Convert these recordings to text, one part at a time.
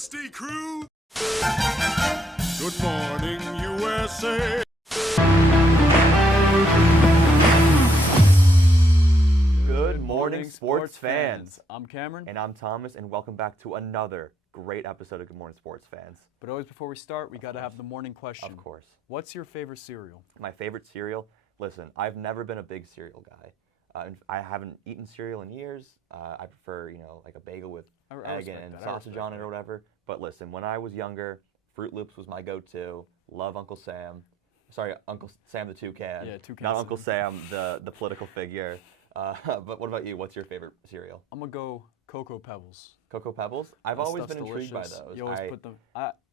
Dynasty Crew. Good morning, USA. Good morning, sports fans. I'm Cameron. And I'm Thomas, and welcome back to another great episode of Good Morning Sports Fans. But always before we start, we got to have the morning question. Of course. What's your favorite cereal? My favorite cereal? Listen, I've never been a big cereal guy. I haven't eaten cereal in years. I prefer, like a bagel with egg and sausage on it or whatever. But listen, when I was younger, Fruit Loops was my go-to. Love Uncle Sam. Sorry, Uncle Sam the Toucan. Yeah, Toucan. Not Uncle Sam, the political figure. But what about you? What's your favorite cereal? I'm going to go Cocoa Pebbles. Cocoa Pebbles? I've That always stuff's been intrigued by delicious. those. You always put them.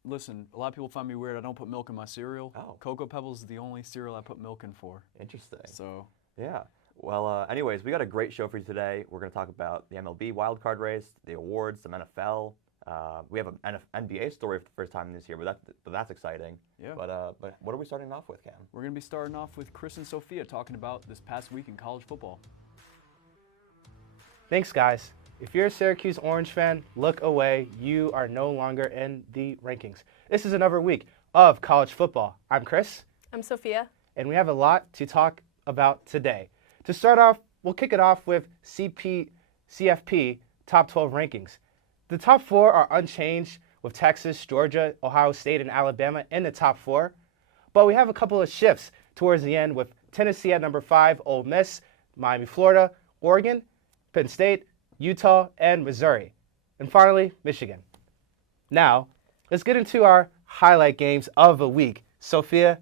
Listen, a lot of people find me weird. I don't put milk in my cereal. Oh. Cocoa Pebbles is the only cereal I put milk in for. Interesting. So. Yeah. Well, anyways, we got a great show for you today. We're going to talk about the MLB wildcard race, the awards, some NFL. We have an NBA story for the first time this year, but that's exciting. Yeah. But what are we starting off with, Cam? We're going to be starting off with Chris and Sophia talking about this past week in college football. Thanks, guys. If you're a Syracuse Orange fan, look away. You are no longer in the rankings. This is another week of college football. I'm Chris. I'm Sophia. And we have a lot to talk about today. To start off, we'll kick it off with CFP Top 12 rankings. The top four are unchanged with Texas, Georgia, Ohio State, and Alabama in the top four. But we have a couple of shifts towards the end with Tennessee at number 5, Ole Miss, Miami, Florida, Oregon, Penn State, Utah, and Missouri. And finally, Michigan. Now, let's get into our highlight games of the week. Sophia,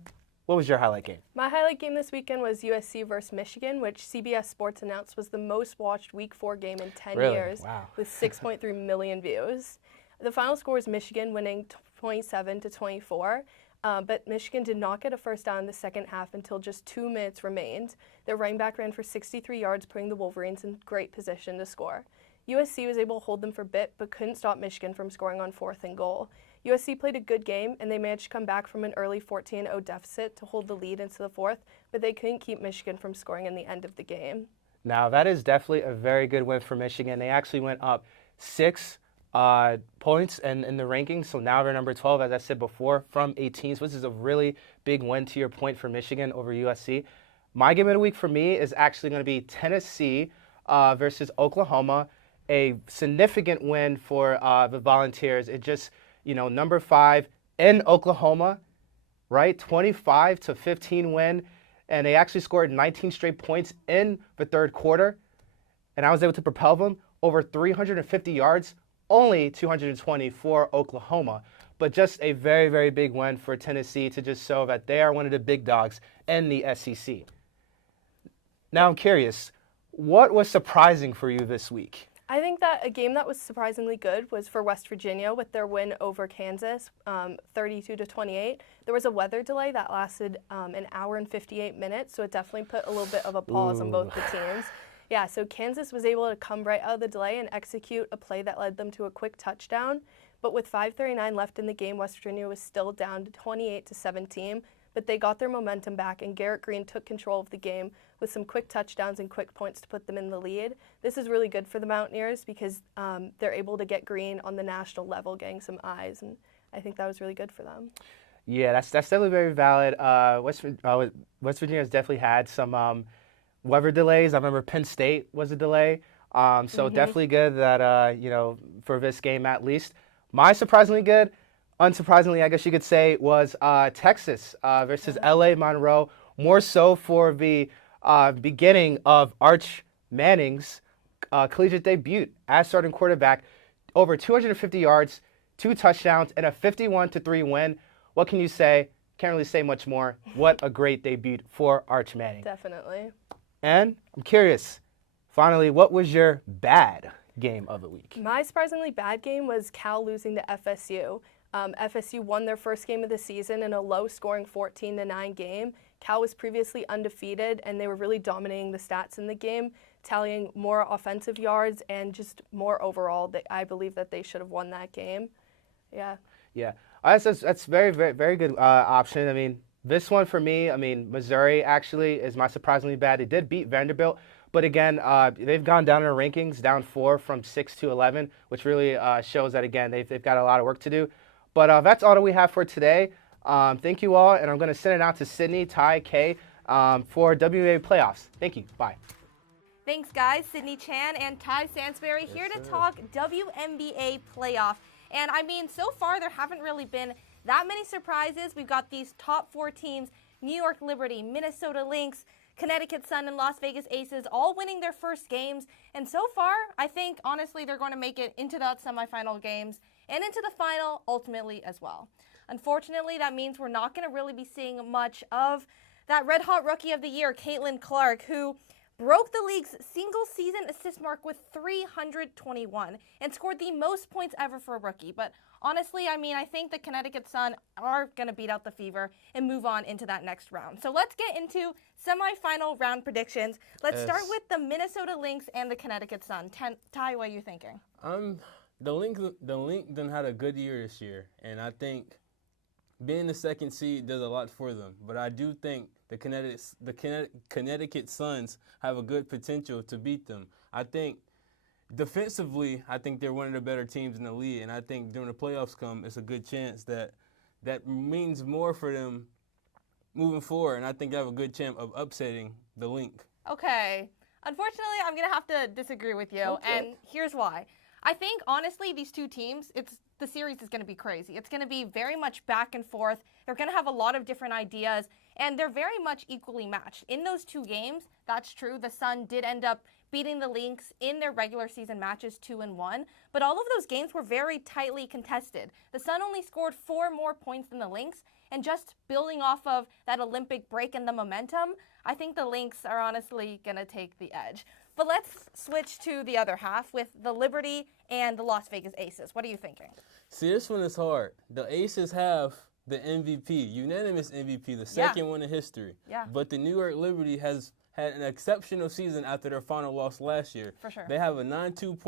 what was your highlight game? My highlight game this weekend was USC versus Michigan, which CBS Sports announced was the most watched Week 4 game in 10 years, with 6.3 million views. The final score was Michigan winning 27-24, but Michigan did not get a first down in the second half until just 2 minutes remained. Their running back ran for 63 yards, putting the Wolverines in great position to score. USC was able to hold them for a bit, but couldn't stop Michigan from scoring on 4th and goal. USC played a good game, and they managed to come back from an early 14-0 deficit to hold the lead into the 4th, but they couldn't keep Michigan from scoring in the end of the game. Now, that is definitely a very good win for Michigan. They actually went up 6 points in the rankings, so now they're number 12, as I said before, from 18. So this is a really big win, to your point, for Michigan over USC. My game of the week for me is actually going to be Tennessee versus Oklahoma, a significant win for the Volunteers. It just, number 5 in Oklahoma, right? 25-15 win, and they actually scored 19 straight points in the third quarter, and I was able to propel them over 350 yards, only 220 for Oklahoma, but just a very, very big win for Tennessee to just show that they are one of the big dogs in the SEC. Now I'm curious, what was surprising for you this week? I think that a game that was surprisingly good was for West Virginia with their win over Kansas, 32-28. There was a weather delay that lasted an hour and 58 minutes, so it definitely put a little bit of a pause on both the teams. Yeah, so Kansas was able to come right out of the delay and execute a play that led them to a quick touchdown. But with 5:39 left in the game, West Virginia was still down to 28-17. But they got their momentum back, and Garrett Green took control of the game with some quick touchdowns and quick points to put them in the lead. This is really good for the Mountaineers because they're able to get Green on the national level, getting some eyes, and I think that was really good for them. Yeah, that's definitely very valid. West Virginia has definitely had some weather delays. I remember Penn State was a delay, so definitely good that for this game at least. My surprisingly good, unsurprisingly, I guess you could say, was Texas versus LA Monroe. More so for the beginning of Arch Manning's collegiate debut as starting quarterback. Over 250 yards, 2 touchdowns, and a 51-3 win. What can you say? Can't really say much more. What a great debut for Arch Manning. Definitely. And I'm curious, finally, what was your bad game of the week? My surprisingly bad game was Cal losing to FSU. FSU won their first game of the season in a low-scoring 14-9 game. Cal was previously undefeated, and they were really dominating the stats in the game, tallying more offensive yards and just more overall. I believe that they should have won that game. Yeah. Yeah, that's very, very, very good option. I mean, this one for me, Missouri actually is my surprisingly bad. They did beat Vanderbilt, But again, they've gone down in the rankings, down 4 from 6 to 11, which really shows that, again, they've got a lot of work to do. But that's all that we have for today. Thank you all, and I'm going to send it out to Sydney, Ty, Kay for WNBA playoffs. Thank you. Bye. Thanks, guys. Sydney Chan and Ty Sansbury here to talk WNBA playoff. And I mean, so far there haven't really been that many surprises. We've got these top 4 teams, New York Liberty, Minnesota Lynx, Connecticut Sun, and Las Vegas Aces, all winning their first games. And so far, I think, honestly, they're going to make it into the semifinal games and into the final ultimately as well. Unfortunately, that means we're not going to really be seeing much of that red-hot rookie of the year, Caitlyn Clark, who broke the league's single-season assist mark with 321 and scored the most points ever for a rookie. But honestly, I mean, I think the Connecticut Sun are going to beat out the Fever and move on into that next round. So let's get into semifinal round predictions. Let's start with the Minnesota Lynx and the Connecticut Sun. Ty, what are you thinking? The Lynx done had a good year this year, and I think being the second seed does a lot for them. But I do think the Connecticut Suns have a good potential to beat them. I think defensively, I think they're one of the better teams in the league, and I think during the playoffs come, it's a good chance that means more for them moving forward, and I think they have a good chance of upsetting the Lynx. Okay. Unfortunately, I'm going to have to disagree with you, and here's why. I think, honestly, these two teams, the series is going to be crazy. It's going to be very much back and forth. They're going to have a lot of different ideas, and they're very much equally matched. In those 2 games, that's true. The Sun did end up beating the Lynx in their regular season matches 2-1, but all of those games were very tightly contested. The Sun only scored 4 more points than the Lynx, and just building off of that Olympic break and the momentum, I think the Lynx are honestly going to take the edge. But let's switch to the other half with the Liberty and the Las Vegas Aces. What are you thinking? See, this one is hard. The Aces have the MVP, unanimous MVP, the second one in history. Yeah. But the New York Liberty has had an exceptional season after their final loss last year. For sure. They have a 9.2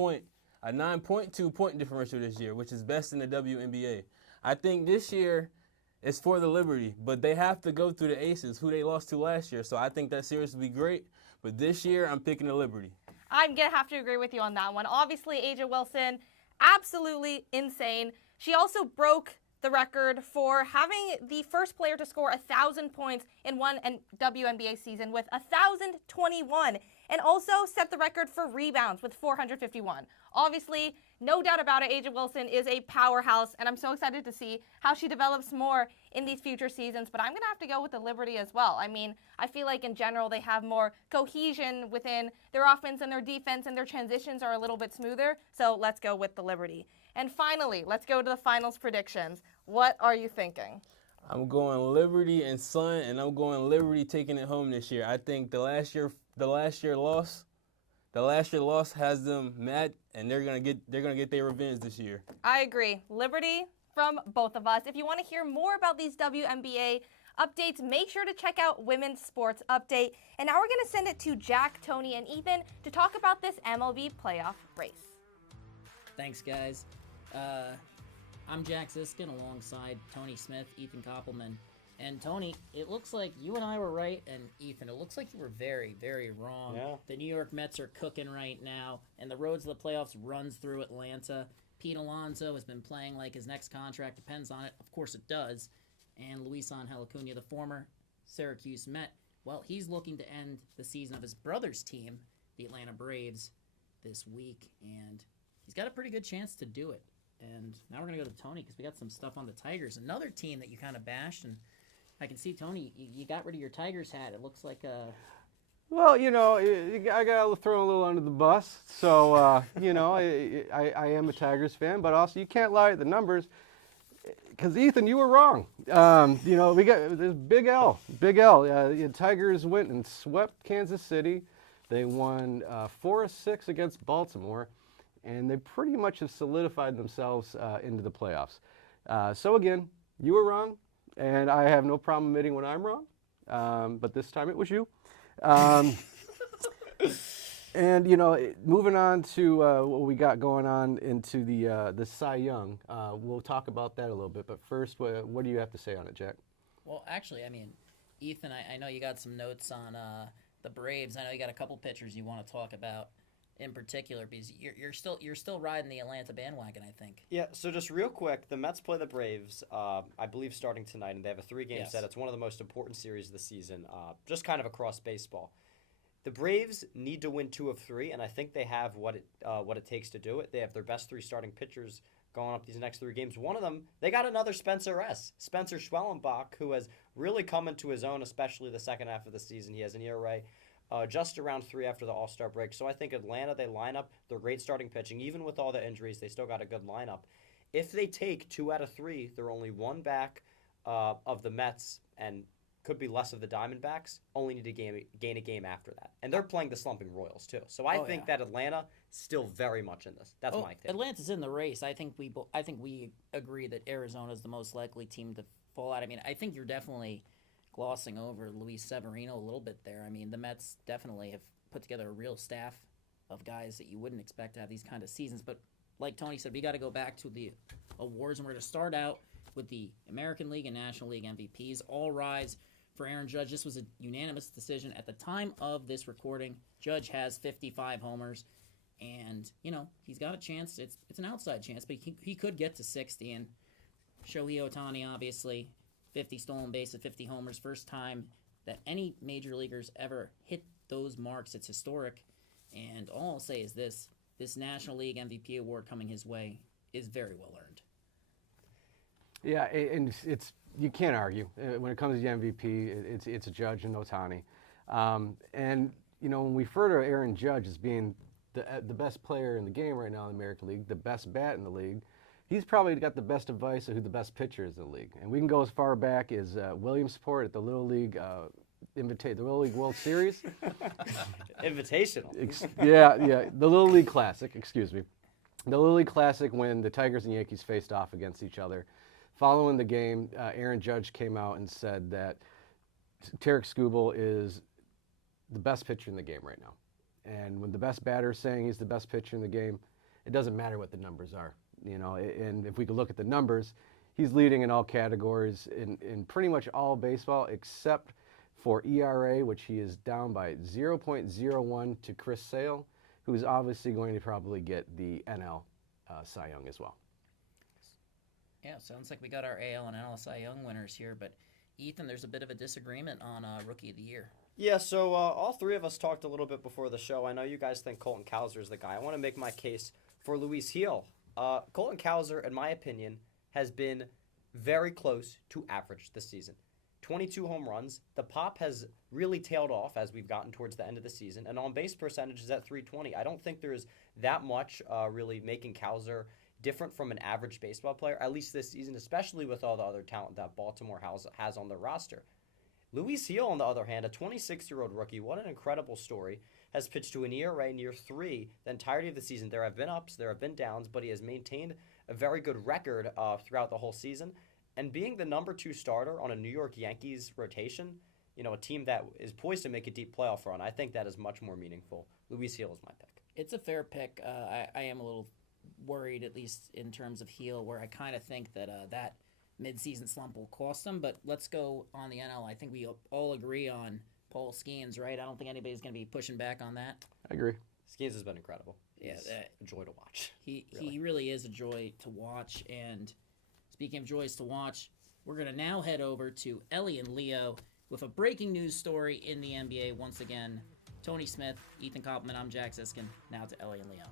point differential this year, which is best in the WNBA. I think this year is for the Liberty, but they have to go through the Aces, who they lost to last year. So I think that series will be great. But this year, I'm picking the Liberty. I'm going to have to agree with you on that one. Obviously, A'ja Wilson, absolutely insane. She also broke the record for having the first player to score 1,000 points in one WNBA season with 1,021, and also set the record for rebounds with 451. Obviously, no doubt about it, A'ja Wilson is a powerhouse, and I'm so excited to see how she develops more in these future seasons. But I'm going to have to go with the Liberty as well. I mean, I feel like in general they have more cohesion within their offense and their defense, and their transitions are a little bit smoother. So let's go with the Liberty. And finally, let's go to the finals predictions. What are you thinking? I'm going Liberty and Sun, and I'm going Liberty taking it home this year. I think the last year loss has them mad, and they're gonna get their revenge this year. I agree. Liberty from both of us. If you want to hear more about these WNBA updates, make sure to check out Women's Sports Update. And now we're going to send it to Jack, Tony, and Ethan to talk about this MLB playoff race. Thanks, guys. I'm Jack Ziskin alongside Tony Smith, Ethan Koppelman. And Tony, it looks like you and I were right, and Ethan, it looks like you were very, very wrong. Yeah. The New York Mets are cooking right now, and the road to the playoffs runs through Atlanta. Pete Alonso has been playing like his next contract depends on it. Of course it does. And Luis Angel Acuna, the former Syracuse Met, well, he's looking to end the season of his brother's team, the Atlanta Braves, this week, and he's got a pretty good chance to do it. And now we're going to go to Tony because we got some stuff on the Tigers, another team that you kind of bashed, and I can see, Tony, you got rid of your Tigers hat. It looks like a... Well, you know, I got to throw a little under the bus. So, you know, I am a Tigers fan, but also you can't lie at the numbers because, Ethan, you were wrong. You know, we got this Big L. The Tigers went and swept Kansas City. They won 4-6 against Baltimore, and they pretty much have solidified themselves into the playoffs. So, again, you were wrong. And I have no problem admitting when I'm wrong, but this time it was you. And, you know, moving on to what we got going on into the Cy Young, we'll talk about that a little bit. But first, what do you have to say on it, Jack? Well, actually, I mean, Ethan, I know you got some notes on the Braves. I know you got a couple pitchers you want to talk about in particular because you're still riding the Atlanta bandwagon, I think. Yeah, so just real quick, the Mets play the Braves, I believe, starting tonight, and they have a 3-game set. It's one of the most important series of the season, just kind of across baseball. The Braves need to win 2 of 3, and I think they have what it takes to do it. They have their best 3 starting pitchers going up these next 3 games. One of them, they got another Spencer Schwellenbach, who has really come into his own, especially the second half of the season. He has an ERA just around 3 after the All-Star break. So I think Atlanta, they line up. They're great starting pitching. Even with all the injuries, they still got a good lineup. If they take 2 out of 3, they're only 1 back of the Mets and could be less of the Diamondbacks. Only need to gain a game after that. And they're playing the slumping Royals, too. So I think that Atlanta still very much in this. That's my take. Atlanta's in the race. I think we agree that Arizona's the most likely team to fall out. I mean, I think you're definitely glossing over Luis Severino a little bit there. I mean, the Mets definitely have put together a real staff of guys that you wouldn't expect to have these kind of seasons. But like Tony said, we got to go back to the awards, and we're going to start out with the American League and National League MVPs. All rise for Aaron Judge. This was a unanimous decision at the time of this recording. Judge has 55 homers, and he's got a chance. It's an outside chance, but he could get to 60. And Shohei Ohtani, obviously, 50 stolen bases, 50 homers, first time that any major leaguers ever hit those marks. It's historic, and all I'll say is this National League MVP award coming his way is very well earned. Yeah, and it's you can't argue when it comes to the MVP. It's a Judge and Ohtani, and when we refer to Aaron Judge as being the best player in the game right now in the American League, the best bat in the league, he's probably got the best advice of who the best pitcher is in the league. And we can go as far back as Williamsport at the Little League the Little League World Series. Invitational. The Little League Classic. Excuse me, the Little League Classic when the Tigers and Yankees faced off against each other. Following the game, Aaron Judge came out and said that Tarek Skubal is the best pitcher in the game right now. And when the best batter is saying he's the best pitcher in the game, it doesn't matter what the numbers are. And if we could look at the numbers, he's leading in all categories in pretty much all baseball except for ERA, which he is down by 0.01 to Chris Sale, who is obviously going to probably get the NL Cy Young as well. Yeah, sounds like we got our AL and NL Cy Young winners here, but Ethan, there's a bit of a disagreement on Rookie of the Year. Yeah, so all 3 of us talked a little bit before the show. I know you guys think Colton Cowser is the guy. I want to make my case for Luis Gil. Colton Cowser, in my opinion, has been very close to average this season. 22 home runs. The pop has really tailed off as we've gotten towards the end of the season, and on-base percentage is at .320. I don't think there's that much really making Cowser different from an average baseball player, at least this season, especially with all the other talent that Baltimore has on their roster. Luis Gil, on the other hand, a 26-year-old rookie, what an incredible story, has pitched to an ERA near 3 the entirety of the season. There have been ups, there have been downs, but he has maintained a very good record throughout the whole season. And being the number 2 starter on a New York Yankees rotation, a team that is poised to make a deep playoff run, I think that is much more meaningful. Luis Gil is my pick. It's a fair pick. I am a little worried, at least in terms of Gil, where I kind of think that that midseason slump will cost them. But let's go on the NL. I think we all agree on Paul Skeens, right? I don't think anybody's going to be pushing back on that. I agree. Skeens has been incredible. Yeah, He's a joy to watch. He really is a joy to watch. And speaking of joys to watch, we're going to now head over to Ellie and Leo with a breaking news story in the NBA once again. Tony Smith, Ethan Koppelman, I'm Jack Siskin. Now to Ellie and Leo.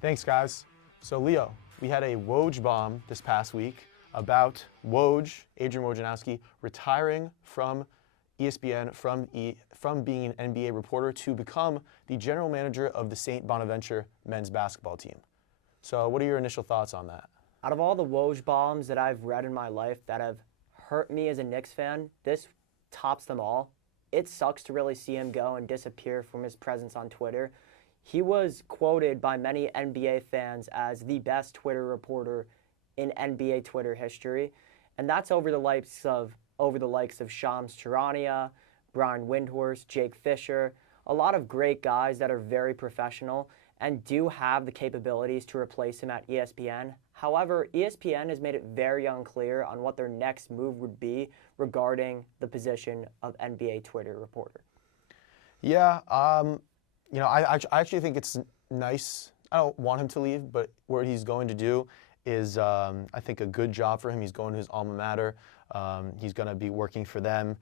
Thanks, guys. So, Leo, we had a Woj Bomb this past week about Woj, Adrian Wojnarowski, retiring from ESPN, from being an NBA reporter to become the general manager of the St. Bonaventure men's basketball team. So what are your initial thoughts on that? Out of all the Woj bombs that I've read in my life that have hurt me as a Knicks fan, this tops them all. It sucks to really see him go and disappear from his presence on Twitter. He was quoted by many NBA fans as the best Twitter reporter in NBA Twitter history, and that's over the likes of Shams Charania, Brian Windhorst, Jake Fisher, a lot of great guys that are very professional and do have the capabilities to replace him at ESPN. However, ESPN has made it very unclear on what their next move would be regarding the position of NBA Twitter reporter. Yeah, you know, I actually think it's nice. I don't want him to leave, but what he's going to do is, I think, a good job for him. He's going to his alma mater. He's going to be working for them.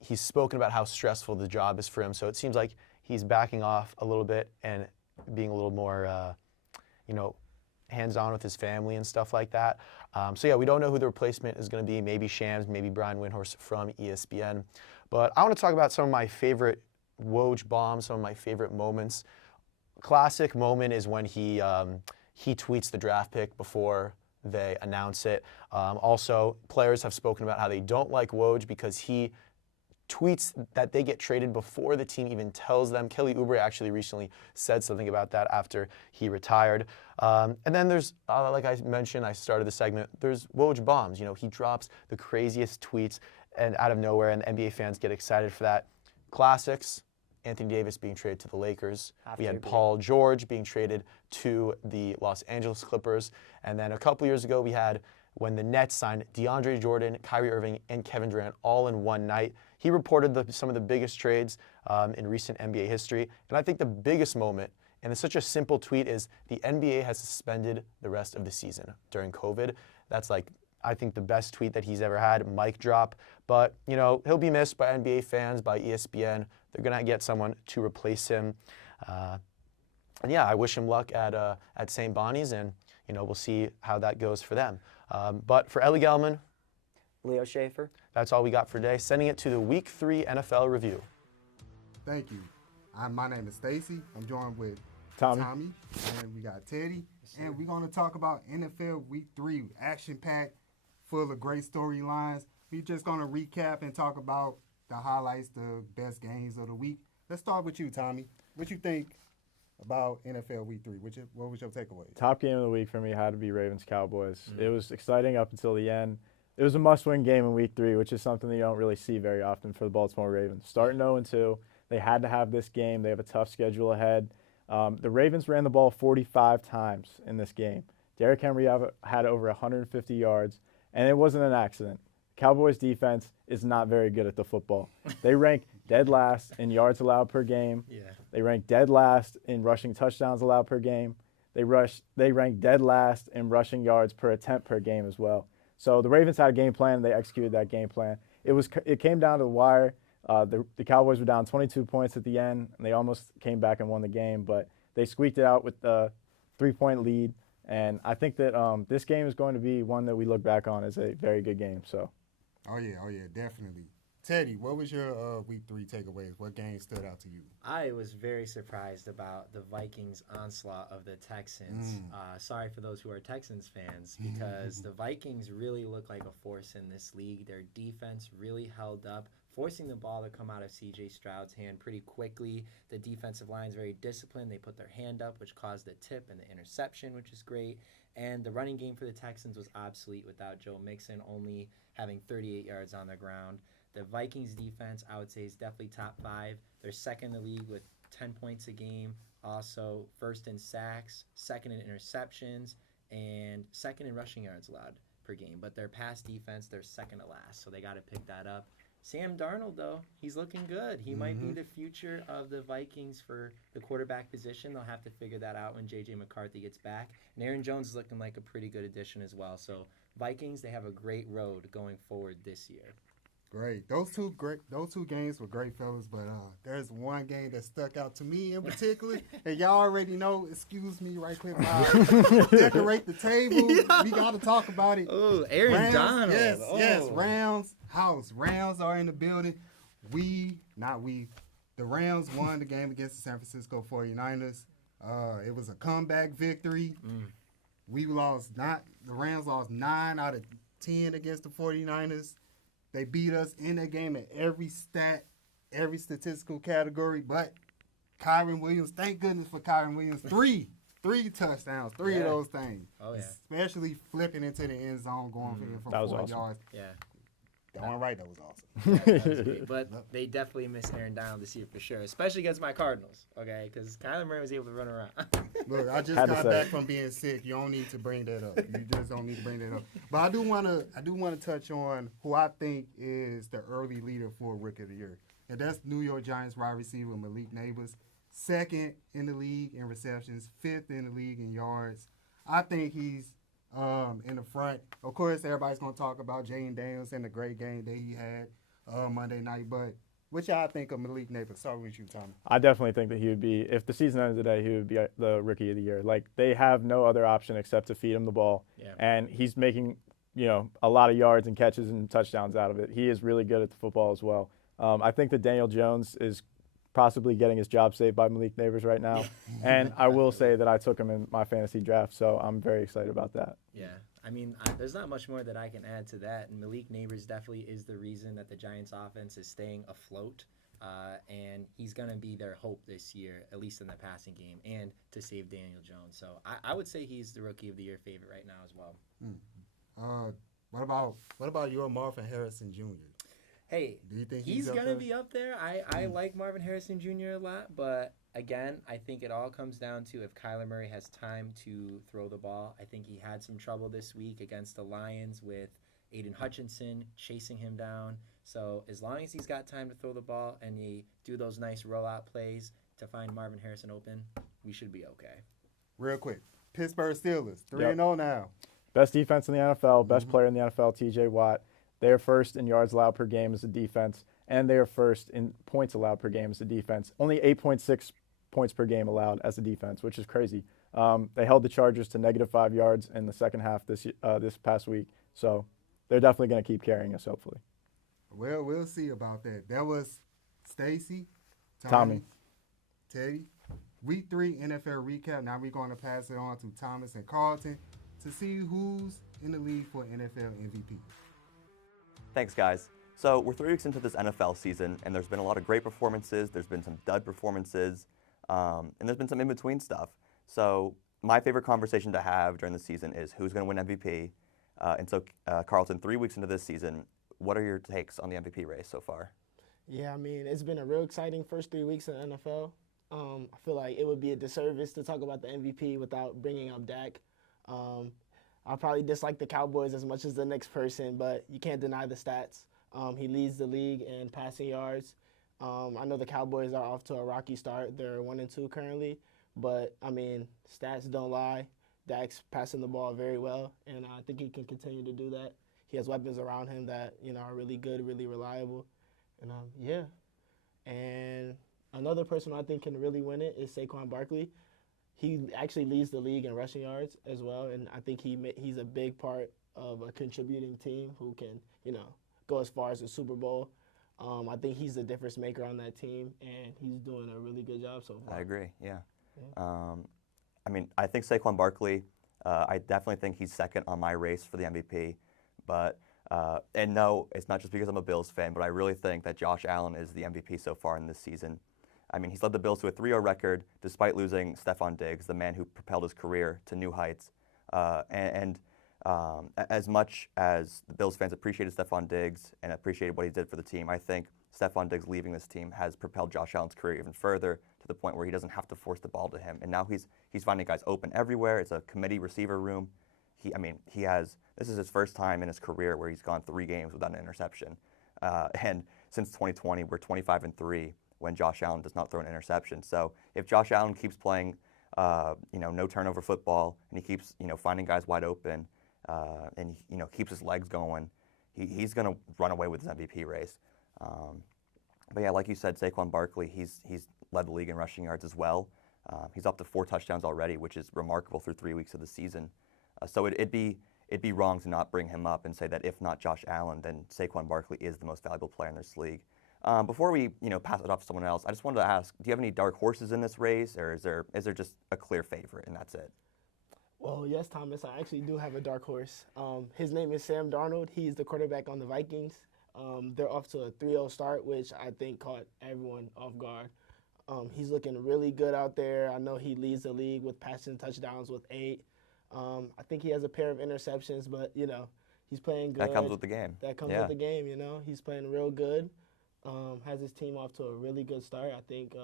He's spoken about how stressful the job is for him, so it seems like he's backing off a little bit and being a little more, you know, hands-on with his family and stuff like that. So yeah, we don't know who the replacement is going to be. Maybe Shams, maybe Brian Windhorst from ESPN. But I want to talk about some of my favorite Woj bombs, some of my favorite moments. Classic moment is when he tweets the draft pick before they announce it. Also, players have spoken about how they don't like Woj because he tweets that they get traded before the team even tells them. Kelly Oubre actually recently said something about that after he retired. And then there's, like I mentioned, I started the segment, there's Woj bombs. You know, he drops the craziest tweets and out of nowhere, and NBA fans get excited for that. Classics, Anthony Davis being traded to the Lakers. We had Paul George being traded to the Los Angeles Clippers. And then a couple years ago, we had when the Nets signed DeAndre Jordan, Kyrie Irving, and Kevin Durant all in one night. He reported some of the biggest trades in recent NBA history. And I think the biggest moment, and it's such a simple tweet, is the NBA has suspended the rest of the season during COVID. That's like, I think, the best tweet that he's ever had, mic drop. But, you know, he'll be missed by NBA fans, by ESPN. They're going to get someone to replace him. And yeah, I wish him luck at St. Bonnie's, and, you know, we'll see how that goes for them. But for Ellie Gelman, Leo Schaefer, that's all we got for today. Sending it to the Week 3 NFL review. Thank you. My name is Stacy. I'm joined with Tommy, and we got Teddy. And we're going to talk about NFL Week 3, action-packed, full of great storylines. We're just going to recap and talk about the highlights, the best games of the week. Let's start with you, Tommy. What you think about NFL Week 3? What was your takeaway? top game of the week for me had to be Ravens-Cowboys. It was exciting up until the end. It was a must-win game in Week 3, which is something that you don't really see very often for the Baltimore Ravens. Starting 0-2, they had to have this game. They have a tough schedule ahead. The Ravens ran the ball 45 times in this game. Derrick Henry had over 150 yards, and it wasn't an accident. Cowboys defense is not very good at the football. They rank dead last in yards allowed per game. Yeah. They rank dead last in rushing touchdowns allowed per game. They rank dead last in rushing yards per attempt per game as well. So the Ravens had a game plan, and they executed that game plan. It came down to the wire. The Cowboys were down 22 points at the end, and they almost came back and won the game, but they squeaked it out with the 3-point lead. And I think that this game is going to be one that we look back on as a very good game. So. Oh yeah, definitely. Teddy, what was your Week 3 takeaways? What game stood out to you? I was very surprised about the Vikings' onslaught of the Texans. Sorry for those who are Texans fans, because the Vikings really look like a force in this league. Their defense really held up, forcing the ball to come out of C.J. Stroud's hand pretty quickly. The defensive line is very disciplined. They put their hand up, which caused the tip and the interception, which is great. And the running game for the Texans was obsolete without Joe Mixon only having 38 yards on the ground. The Vikings defense, I would say, is definitely top 5. They're second in the league with 10 points a game. Also, first in sacks, second in interceptions, and second in rushing yards allowed per game. But their pass defense, they're second to last, so they got to pick that up. Sam Darnold, though, he's looking good. He might be the future of the Vikings for the quarterback position. They'll have to figure that out when J.J. McCarthy gets back. And Aaron Jones is looking like a pretty good addition as well. So Vikings, they have a great road going forward this year. Great. Those two games were great, fellas, but there's one game that stuck out to me in particular, and y'all already know, excuse me right quick, decorate the table. We got to talk about it. Oh, Aaron Donald. Yes, Rams house. Rams are in the building. The Rams won the game against the San Francisco 49ers. It was a comeback victory. The Rams lost 9 out of 10 against the 49ers. They beat us in that game at every statistical category. But Kyron Williams, thank goodness for Kyron Williams, three touchdowns, three of those things. Oh, yeah. Especially flipping into the end zone, going for 4 awesome. yards. Yeah. That one right, that was awesome. That was great. But they definitely miss Aaron Donald this year for sure, especially against my Cardinals, okay? Because Kyler Murray was able to run around. Look, I just got back from being sick. You don't need to bring that up. You just don't need to bring that up. But I do want to touch on who I think is the early leader for Rookie of the Year. And that's New York Giants wide receiver Malik Neighbors, 2nd in the league in receptions, 5th in the league in yards. I think he's in the front. Of course, everybody's going to talk about Jaden Daniels and the great game that he had Monday night. But what y'all think of Malik Neighbors? Start with you, Tommy. I definitely think that he would be, if the season ended today, he would be the Rookie of the Year. Like, they have no other option except to feed him the ball. Yeah. And he's making, a lot of yards and catches and touchdowns out of it. He is really good at the football as well. I think that Daniel Jones is possibly getting his job saved by Malik Neighbors right now. And I will say that I took him in my fantasy draft, so I'm very excited about that. Yeah, I mean, there's not much more that I can add to that. And Malik Neighbors definitely is the reason that the Giants' offense is staying afloat. And he's going to be their hope this year, at least in the passing game, and to save Daniel Jones. So I would say he's the Rookie of the Year favorite right now as well. What about your Marvin Harrison Jr.? Hey, do you think he's going to be up there? I like Marvin Harrison Jr. a lot, but again, I think it all comes down to if Kyler Murray has time to throw the ball. I think he had some trouble this week against the Lions with Aiden Hutchinson chasing him down. So as long as he's got time to throw the ball and you do those nice rollout plays to find Marvin Harrison open, we should be okay. Real quick, Pittsburgh Steelers, 3-0 now. Best defense in the NFL, best player in the NFL, T.J. Watt. They are first in yards allowed per game as a defense, and they are first in points allowed per game as a defense. Only 8.6 points per game allowed as a defense, which is crazy. They held the Chargers to -5 yards in the second half this past week, so they're definitely going to keep carrying us, hopefully. Well, we'll see about that. That was Stacy, Tommy, Teddy. Week 3 NFL recap. Now we're going to pass it on to Thomas and Carlton to see who's in the league for NFL MVP. Thanks, guys. So we're 3 weeks into this NFL season, and there's been a lot of great performances. There's been some dud performances, and there's been some in-between stuff. So my favorite conversation to have during the season is who's going to win MVP. And so, Carlton, 3 weeks into this season, what are your takes on the MVP race so far? Yeah, I mean, it's been a real exciting first 3 weeks in the NFL. I feel like it would be a disservice to talk about the MVP without bringing up Dak. I probably dislike the Cowboys as much as the next person, but you can't deny the stats. He leads the league in passing yards. I know the Cowboys are off to a rocky start. They're 1-2 currently, but, I mean, stats don't lie. Dak's passing the ball very well, and I think he can continue to do that. He has weapons around him that, are really good, really reliable. And, yeah. And another person I think can really win it is Saquon Barkley. He actually leads the league in rushing yards as well, and I think he's a big part of a contributing team who can, go as far as the Super Bowl. I think he's the difference maker on that team, and he's doing a really good job so far. I agree, yeah. I mean, I think Saquon Barkley, I definitely think he's second on my race for the MVP. But, and no, it's not just because I'm a Bills fan, but I really think that Josh Allen is the MVP so far in this season. I mean, he's led the Bills to a 3-0 record despite losing Stephon Diggs, the man who propelled his career to new heights. As much as the Bills fans appreciated Stephon Diggs and appreciated what he did for the team, I think Stephon Diggs leaving this team has propelled Josh Allen's career even further to the point where he doesn't have to force the ball to him. And now he's finding guys open everywhere. It's a committee receiver room. This is his first time in his career where he's gone 3 games without an interception. And since 2020, we're 25-3 when Josh Allen does not throw an interception. So if Josh Allen keeps playing, no turnover football, and he keeps, finding guys wide open, and keeps his legs going, he's going to run away with his MVP race. But yeah, like you said, Saquon Barkley, he's led the league in rushing yards as well. He's up to 4 touchdowns already, which is remarkable through 3 weeks of the season. So it'd be wrong to not bring him up and say that if not Josh Allen, then Saquon Barkley is the most valuable player in this league. Before we pass it off to someone else, I just wanted to ask, do you have any dark horses in this race, or is there just a clear favorite and that's it? Well, yes, Thomas, I actually do have a dark horse. His name is Sam Darnold. He's the quarterback on the Vikings. They're off to a 3-0 start, which I think caught everyone off guard. He's looking really good out there. I know he leads the league with passing touchdowns with 8. I think he has a pair of interceptions, but, He's playing good. That comes with the game. That comes with the game, you know. He's playing real good. Has his team off to a really good start. I think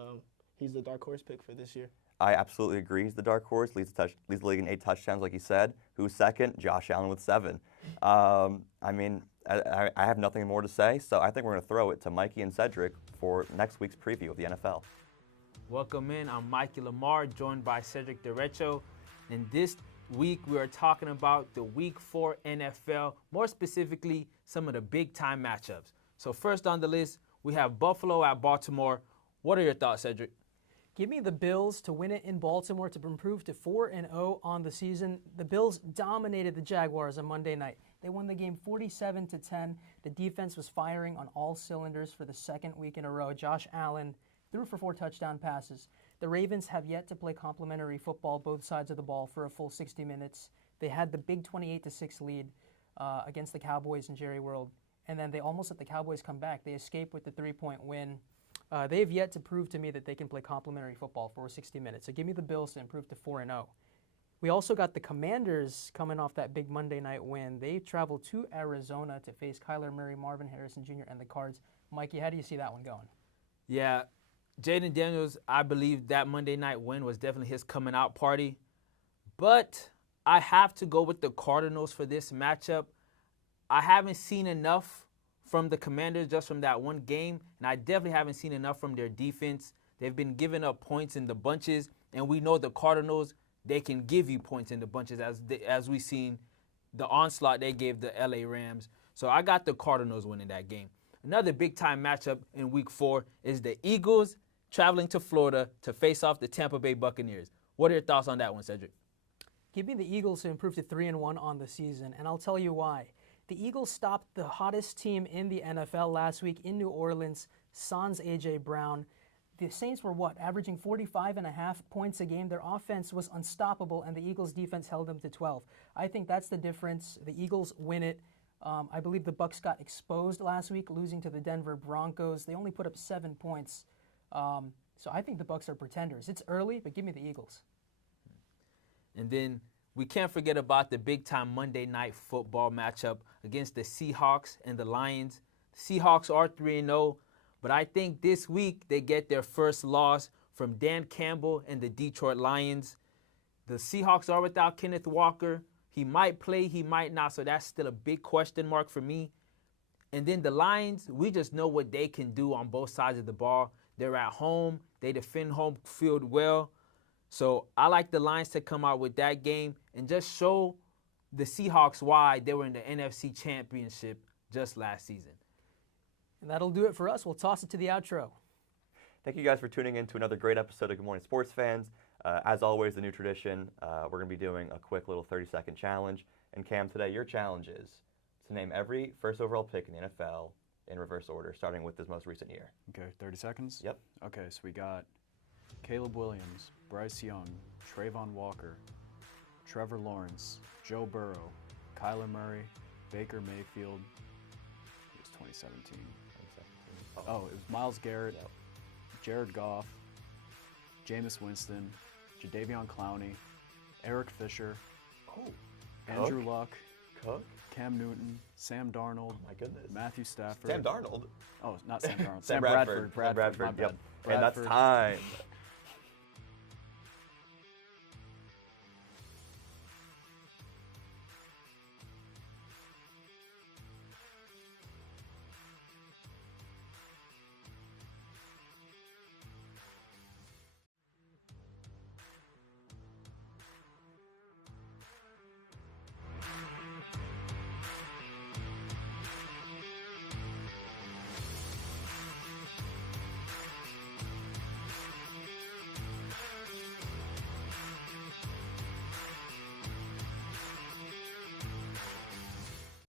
he's the dark horse pick for this year. I absolutely agree. He's the dark horse. Leads the league in 8 touchdowns, like you said. Who's second? Josh Allen with 7. I mean, I have nothing more to say, so I think we're going to throw it to Mikey and Cedric for next week's preview of the NFL. Welcome in. I'm Mikey Lamar, joined by Cedric Derecho. And this week, we are talking about the Week 4 NFL, more specifically, some of the big-time matchups. So first on the list, we have Buffalo at Baltimore. What are your thoughts, Cedric? Give me the Bills to win it in Baltimore to improve to 4-0 on the season. The Bills dominated the Jaguars on Monday night. They won the game 47-10. The defense was firing on all cylinders for the second week in a row. Josh Allen threw for 4 touchdown passes. The Ravens have yet to play complimentary football, both sides of the ball, for a full 60 minutes. They had the big 28-6 lead against the Cowboys in Jerry World, and then they almost let the Cowboys come back. They escaped with the 3-point win. They've yet to prove to me that they can play complimentary football for 60 minutes. So give me the Bills to improve to 4-0. We also got the Commanders coming off that big Monday night win. They traveled to Arizona to face Kyler Murray, Marvin Harrison Jr., and the Cards. Mikey, how do you see that one going? Yeah, Jaden Daniels, I believe that Monday night win was definitely his coming out party. But I have to go with the Cardinals for this matchup. I haven't seen enough from the Commanders just from that one game, and I definitely haven't seen enough from their defense. They've been giving up points in the bunches, and we know the Cardinals, they can give you points in the bunches as we've seen the onslaught they gave the LA Rams. So I got the Cardinals winning that game. Another big-time matchup in Week 4 is the Eagles traveling to Florida to face off the Tampa Bay Buccaneers. What are your thoughts on that one, Cedric? Give me the Eagles to improve to 3-1 on the season, and I'll tell you why. The Eagles stopped the hottest team in the NFL last week in New Orleans, sans A.J. Brown. The Saints were, averaging 45.5 points a game. Their offense was unstoppable, and the Eagles' defense held them to 12. I think that's the difference. The Eagles win it. I believe the Bucs got exposed last week, losing to the Denver Broncos. They only put up 7 points. So I think the Bucs are pretenders. It's early, but give me the Eagles. And then we can't forget about the big-time Monday Night Football matchup against the Seahawks and the Lions. Seahawks are 3-0, but I think this week they get their first loss from Dan Campbell and the Detroit Lions. The Seahawks are without Kenneth Walker. He might play, he might not, so that's still a big question mark for me. And then the Lions, we just know what they can do on both sides of the ball. They're at home. They defend home field well. So I like the Lions to come out with that game and just show the Seahawks why they were in the NFC Championship just last season. And that'll do it for us. We'll toss it to the outro. Thank you guys for tuning in to another great episode of Good Morning Sports Fans. As always, the new tradition, we're going to be doing a quick little 30-second challenge. And Cam, today your challenge is to name every first overall pick in the NFL in reverse order, starting with this most recent year. Okay, 30 seconds? Yep. Okay, so we got Caleb Williams, Bryce Young, Trayvon Walker, Trevor Lawrence, Joe Burrow, Kyler Murray, Baker Mayfield. It was 2017. Oh, it was Myles Garrett, Jared Goff, Jameis Winston, Jadeveon Clowney, Eric Fisher, Andrew Luck, Cam Newton, Sam Darnold, my goodness, Matthew Stafford. Sam Darnold? Oh, not Sam Darnold. Sam Bradford. Bradford, my yep. bad. And that's time.